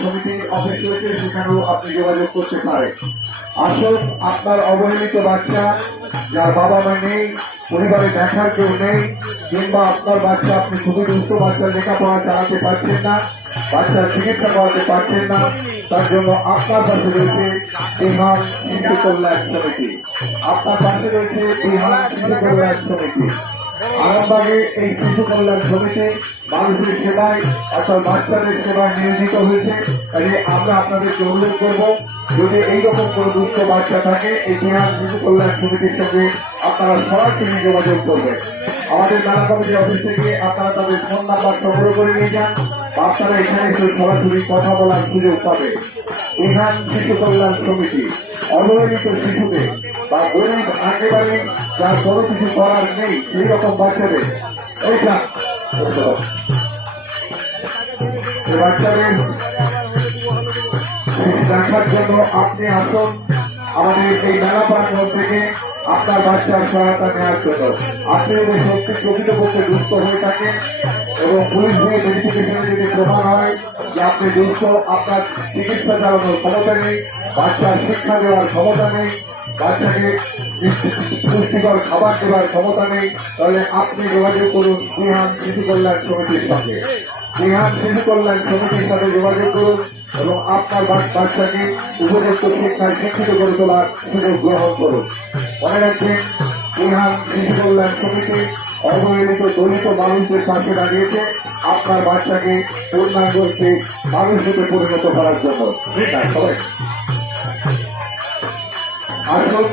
সমিতির অফিস রয়েছে, সেখানেও আপনি যোগাযোগ করতে পারেন। আসুন, আপনার অবহেলিত বাচ্চা যার বাবা মা নেই, পরিবারে দেখার কেউ নেই, কিংবা আপনার বাচ্চা আপনি খুবই দুস্থ, বাচ্চার লেখাপড়া চালাতে পারছেন না, বাচ্চার চিকিৎসা করাতে পারছেন না, তার জন্য আপনার পাশে রয়েছে বিহান শিশু কল্যাণ সমিতি। আপনার পাশে রয়েছে বিহান শিশু কল্যাণ সমিতি। আরামবাগে এই শিশু কল্যাণ সমিতি মানুষের সেবায় অর্থাৎ বাচ্চাদের সেবায় নিয়োজিত হয়েছে। তাই আমরা আপনাদেরকে অনুরোধ করব, যদি এইরকম কোন দুস্থ বাচ্চা থাকে, এই বিহান শিশু কল্যাণ সমিতির সঙ্গে আপনারা সরাসরি যোগাযোগ করবেন। আমাদের মেলা কমিটির অফিস থেকে আপনারা তাদের ফোন নাম্বার সংগ্রহ করে নিয়ে যান, আপনারা এখানে এসে সরাসরি কথা বলার সুযোগ পাবে। বিহান শিশু কল্যাণ সমিতি অবহেলিত শিশুদের বা গরিব একেবারে যার কোনো কিছু করার নেই সেই রকম বাচ্চাদের এইটা বাচ্চাদের দেখার জন্য আপনি আসুন আমাদের এই মেলা প্রাঙ্গণ থেকে আপনার বাচ্চার সহায়তা নেওয়ার জন্য। আপনি যদি সত্যি প্রকৃতপক্ষে দুস্থ হয়ে থাকেন এবং পুলিশ দিয়ে ভেরিফিকেশনে যদি প্রমাণ হয় যে আপনি দুস্থ, আপনার চিকিৎসা চালানোর ক্ষমতা নেই, বাচ্চার শিক্ষা দেওয়ার ক্ষমতা নেই, বাচ্চাকে পুষ্টিকর খাবার দেওয়ার ক্ষমতা নেই, তাহলে আপনি যোগাযোগ করুন বিহান শিশু কল্যাণ সমিতির সঙ্গে। বিহান শিশু কল্যাণ সমিতির সাথে যোগাযোগ করুন এবং আপনার বাচ্চাকে উপযুক্ত শিক্ষায় শিক্ষিত করে তোলার সুযোগ গ্রহণ করুন। মনে রাখবেন, বিহান শিশু কল্যাণ সমিতি অবহেলিত দলিত মানুষদের পাশে দাঁড়িয়েছে আপনার বাচ্চাকে পূর্ণাঙ্গ মানুষ রূপে পরিণত করার জন্য। ঠিক আছে, সবাই আসুন।